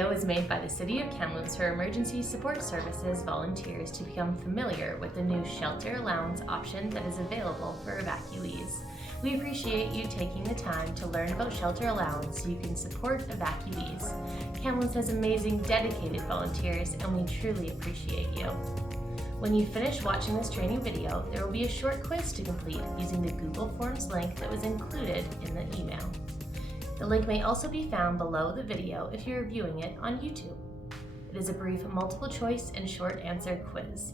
video is made by the City of Kamloops for Emergency Support Services volunteers to become familiar with the new shelter allowance option that is available for evacuees. We appreciate you taking the time to learn about shelter allowance so you can support evacuees. Kamloops has amazing, dedicated volunteers, and we truly appreciate you. When you finish watching this training video, there will be a short quiz to complete using the Google Forms link that was included in the email. The link may also be found below the video if you're viewing it on YouTube. It is a brief multiple choice and short answer quiz.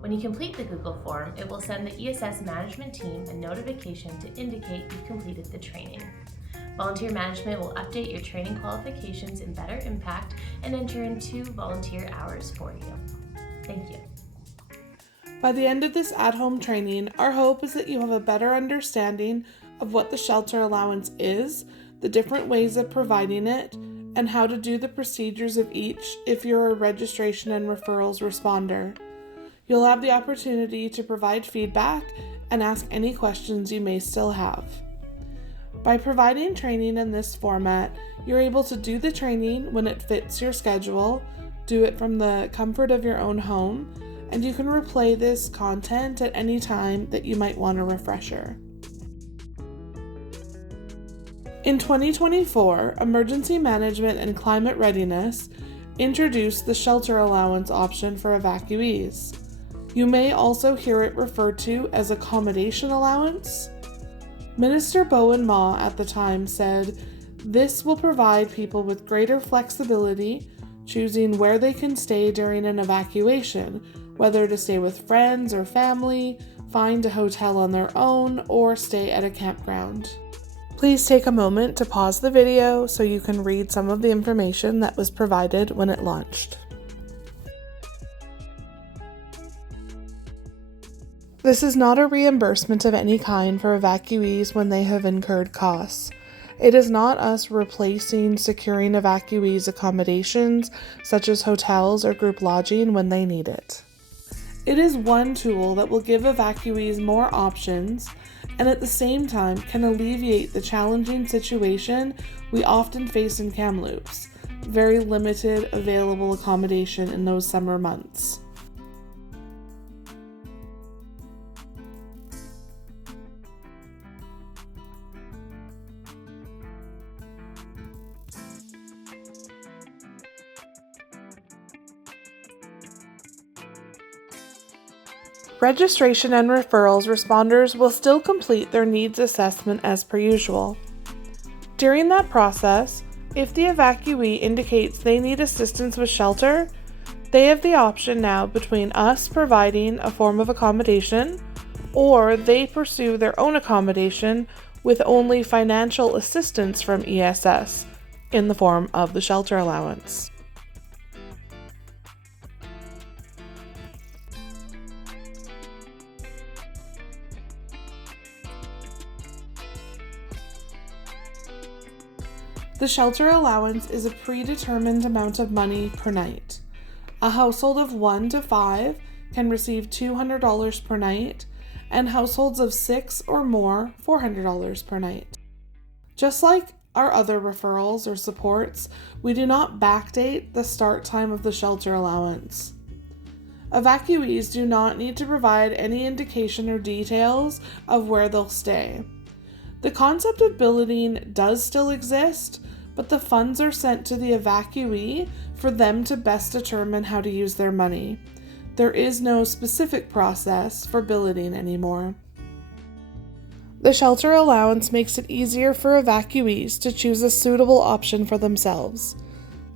When you complete the Google form, it will send the ESS management team a notification to indicate you've completed the training. Volunteer management will update your training qualifications in Better Impact and enter in 2 volunteer hours for you. Thank you. By the end of this at-home training, our hope is that you have a better understanding of what the shelter allowance is, the different ways of providing it, and how to do the procedures of each if you're a registration and referrals responder. You'll have the opportunity to provide feedback and ask any questions you may still have. By providing training in this format, you're able to do the training when it fits your schedule, do it from the comfort of your own home, and you can replay this content at any time that you might want a refresher. In 2024, Emergency Management and Climate Readiness introduced the shelter allowance option for evacuees. You may also hear it referred to as accommodation allowance. Minister Bowen Ma at the time said, "This will provide people with greater flexibility, choosing where they can stay during an evacuation, whether to stay with friends or family, find a hotel on their own, or stay at a campground." Please take a moment to pause the video so you can read some of the information that was provided when it launched. This is not a reimbursement of any kind for evacuees when they have incurred costs. It is not us replacing securing evacuees accommodations, such as hotels or group lodging, when they need it. It is one tool that will give evacuees more options and at the same time can alleviate the challenging situation we often face in Kamloops, very limited available accommodation in those summer months. Registration and referrals responders will still complete their needs assessment as per usual. During that process, if the evacuee indicates they need assistance with shelter, they have the option now between us providing a form of accommodation, or they pursue their own accommodation with only financial assistance from ESS in the form of the shelter allowance. The shelter allowance is a predetermined amount of money per night. A household of 1 to 5 can receive $200 per night, and households of 6 or more, $400 per night. Just like our other referrals or supports, we do not backdate the start time of the shelter allowance. Evacuees do not need to provide any indication or details of where they'll stay. The concept of billeting does still exist, but the funds are sent to the evacuee for them to best determine how to use their money. There is no specific process for billeting anymore. The shelter allowance makes it easier for evacuees to choose a suitable option for themselves.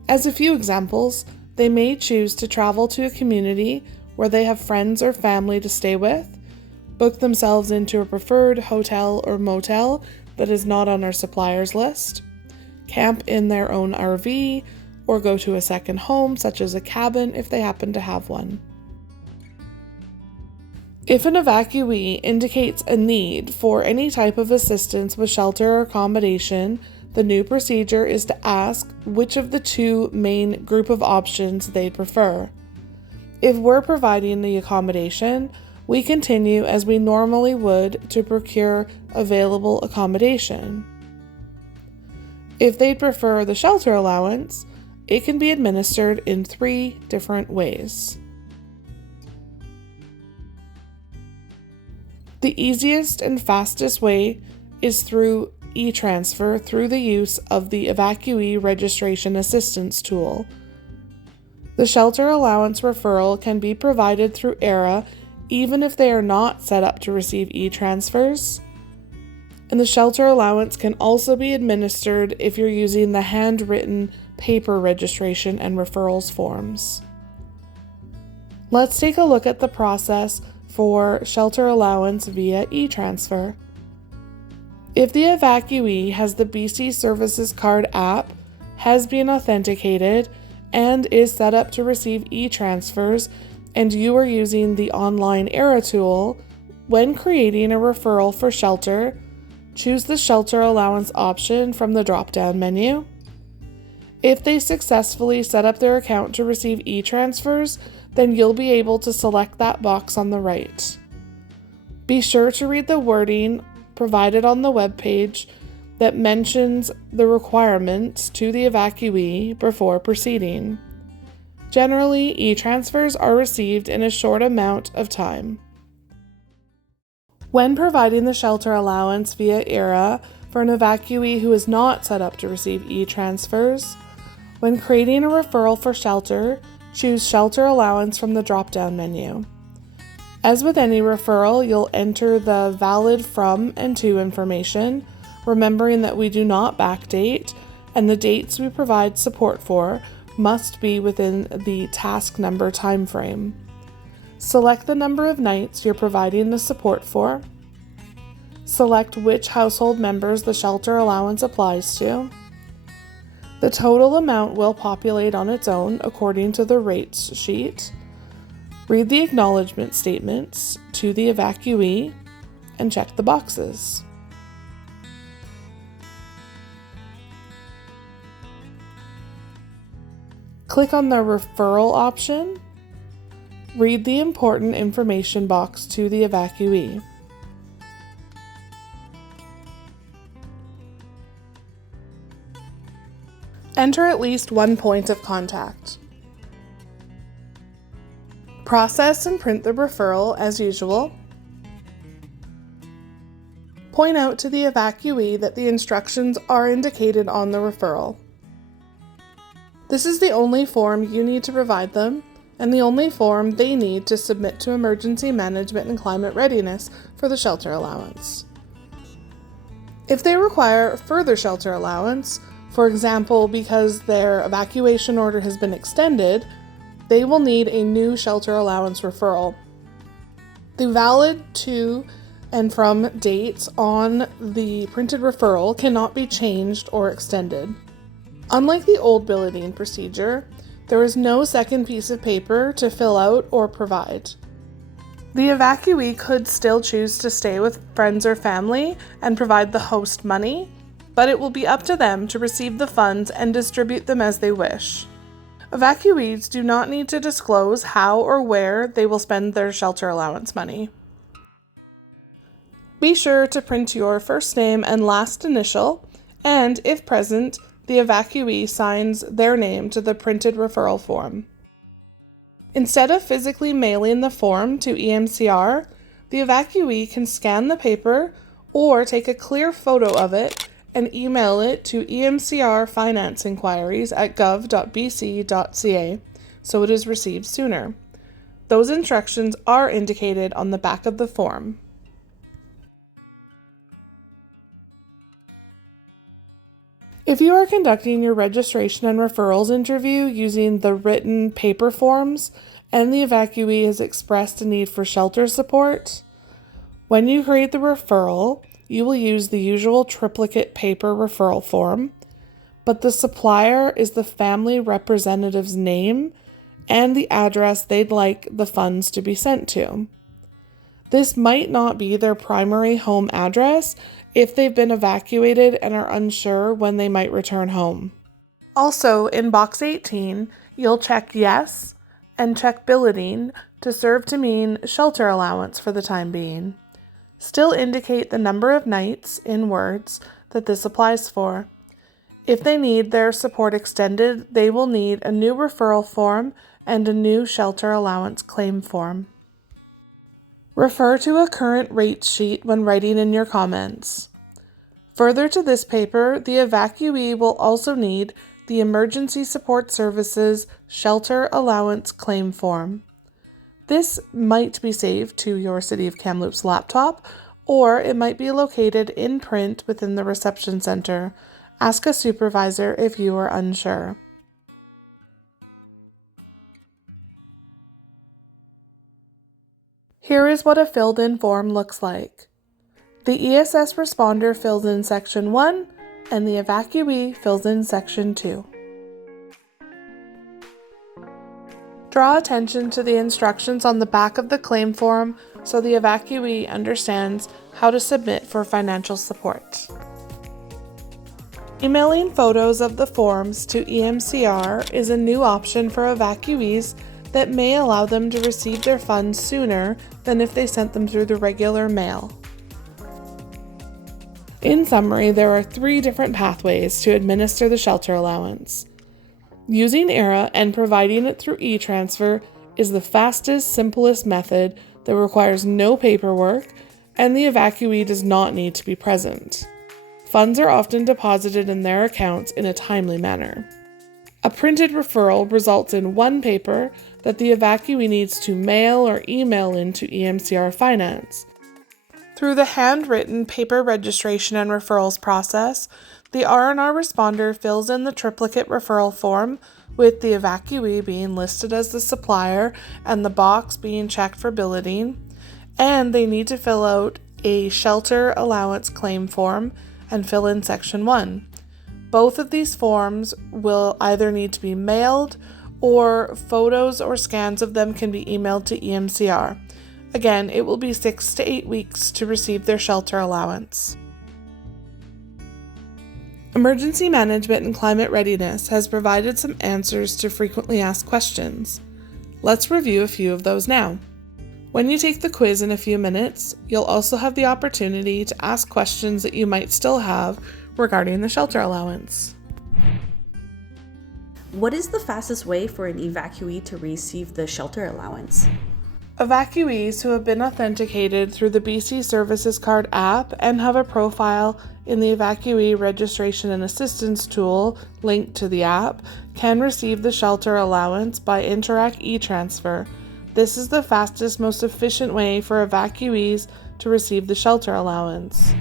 As a few examples, they may choose to travel to a community where they have friends or family to stay with, book themselves into a preferred hotel or motel that is not on our suppliers list, camp in their own RV, or go to a second home, such as a cabin if they happen to have one. If an evacuee indicates a need for any type of assistance with shelter or accommodation, the new procedure is to ask which of the 2 main group of options they prefer. If we're providing the accommodation, we continue as we normally would to procure available accommodation. If they'd prefer the shelter allowance, it can be administered in 3 different ways. The easiest and fastest way is through e-transfer through the use of the Evacuee Registration Assistance tool. The shelter allowance referral can be provided through ERA even if they are not set up to receive e-transfers. And the shelter allowance can also be administered if you're using the handwritten paper registration and referrals forms. Let's take a look at the process for shelter allowance via e-transfer. If the evacuee has the BC Services Card app, has been authenticated, and is set up to receive e-transfers, and you are using the online ERA tool, when creating a referral for shelter, choose the shelter allowance option from the drop-down menu. If they successfully set up their account to receive e-transfers, then you'll be able to select that box on the right. Be sure to read the wording provided on the webpage that mentions the requirements to the evacuee before proceeding. Generally, e-transfers are received in a short amount of time. When providing the shelter allowance via ERA for an evacuee who is not set up to receive e-transfers, when creating a referral for shelter, choose Shelter Allowance from the drop-down menu. As with any referral, you'll enter the valid from and to information, remembering that we do not backdate, and the dates we provide support for must be within the task number timeframe. Select the number of nights you're providing the support for. Select which household members the shelter allowance applies to. The total amount will populate on its own according to the rates sheet. Read the acknowledgement statements to the evacuee and check the boxes. Click on the referral option. Read the important information box to the evacuee. Enter at least one point of contact. Process and print the referral as usual. Point out to the evacuee that the instructions are indicated on the referral. This is the only form you need to provide them, and the only form they need to submit to Emergency Management and Climate Readiness for the shelter allowance. If they require further shelter allowance, for example because their evacuation order has been extended, they will need a new shelter allowance referral. The valid to and from dates on the printed referral cannot be changed or extended. Unlike the old billeting procedure, there is no second piece of paper to fill out or provide. The evacuee could still choose to stay with friends or family and provide the host money, but it will be up to them to receive the funds and distribute them as they wish. Evacuees do not need to disclose how or where they will spend their shelter allowance money. Be sure to print your first name and last initial, and, if present, the evacuee signs their name to the printed referral form. Instead of physically mailing the form to EMCR, the evacuee can scan the paper or take a clear photo of it and email it to EMCR Finance Inquiries at gov.bc.ca so it is received sooner. Those instructions are indicated on the back of the form. If you are conducting your registration and referrals interview using the written paper forms and the evacuee has expressed a need for shelter support, when you create the referral, you will use the usual triplicate paper referral form, but the supplier is the family representative's name and the address they'd like the funds to be sent to. This might not be their primary home address if they've been evacuated and are unsure when they might return home. Also, in box 18, you'll check yes and check billeting to serve to mean shelter allowance for the time being. Still indicate the number of nights in words that this applies for. If they need their support extended, they will need a new referral form and a new shelter allowance claim form. Refer to a current rate sheet when writing in your comments. Further to this paper, the evacuee will also need the Emergency Support Services Shelter Allowance Claim Form. This might be saved to your City of Kamloops laptop, or it might be located in print within the reception center. Ask a supervisor if you are unsure. Here is what a filled-in form looks like. The ESS responder fills in Section 1, and the evacuee fills in Section 2. Draw attention to the instructions on the back of the claim form so the evacuee understands how to submit for financial support. Emailing photos of the forms to EMCR is a new option for evacuees that may allow them to receive their funds sooner than if they sent them through the regular mail. In summary, there are 3 different pathways to administer the shelter allowance. Using ERA and providing it through e-transfer is the fastest, simplest method that requires no paperwork, and the evacuee does not need to be present. Funds are often deposited in their accounts in a timely manner. A printed referral results in one paper that the evacuee needs to mail or email into EMCR Finance. Through the handwritten paper registration and referrals process, the R&R responder fills in the triplicate referral form, with the evacuee being listed as the supplier and the box being checked for billeting, and they need to fill out a shelter allowance claim form and fill in Section 1. Both of these forms will either need to be mailed, or photos or scans of them can be emailed to EMCR. Again, it will be 6 to 8 weeks to receive their shelter allowance. Emergency Management and Climate Readiness has provided some answers to frequently asked questions. Let's review a few of those now. When you take the quiz in a few minutes, you'll also have the opportunity to ask questions that you might still have regarding the shelter allowance. What is the fastest way for an evacuee to receive the shelter allowance? Evacuees who have been authenticated through the BC Services Card app and have a profile in the Evacuee Registration and Assistance tool linked to the app can receive the shelter allowance by Interac e-transfer. This is the fastest, most efficient way for evacuees to receive the shelter allowance.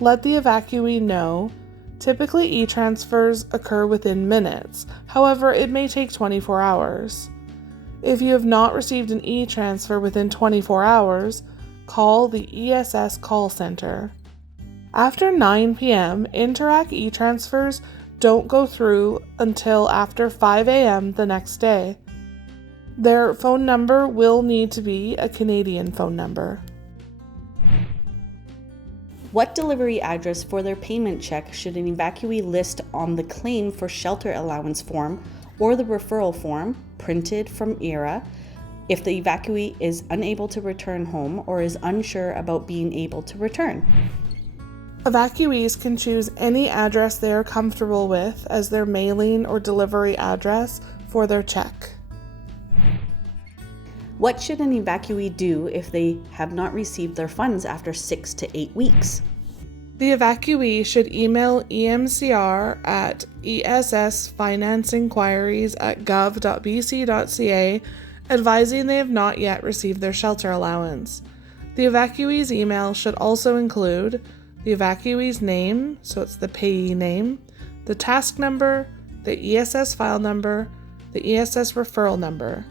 Let the evacuee know. Typically, e-transfers occur within minutes. However, it may take 24 hours. If you have not received an e-transfer within 24 hours, call the ESS call center. After 9 p.m., Interac e-transfers don't go through until after 5 a.m. the next day. Their phone number will need to be a Canadian phone number. What delivery address for their payment check should an evacuee list on the claim for shelter allowance form or the referral form printed from ERA if the evacuee is unable to return home or is unsure about being able to return? Evacuees can choose any address they are comfortable with as their mailing or delivery address for their check. What should an evacuee do if they have not received their funds after 6 to 8 weeks? The evacuee should email EMCR at essfinanceinquiries@gov.bc.ca advising they have not yet received their shelter allowance. The evacuee's email should also include the evacuee's name, so it's the payee name, the task number, the ESS file number, the ESS referral number.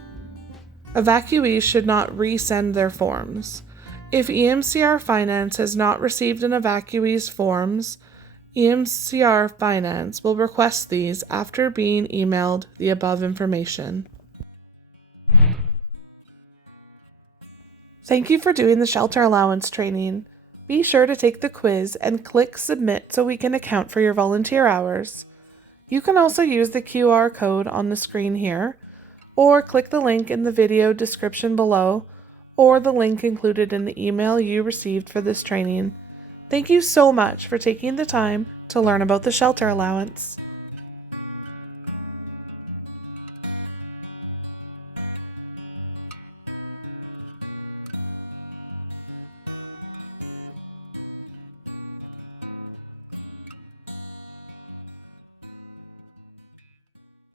Evacuees should not resend their forms. If EMCR Finance has not received an evacuee's forms, EMCR Finance will request these after being emailed the above information. Thank you for doing the shelter allowance training. Be sure to take the quiz and click submit so we can account for your volunteer hours. You can also use the QR code on the screen here, or click the link in the video description below, or the link included in the email you received for this training. Thank you so much for taking the time to learn about the shelter allowance.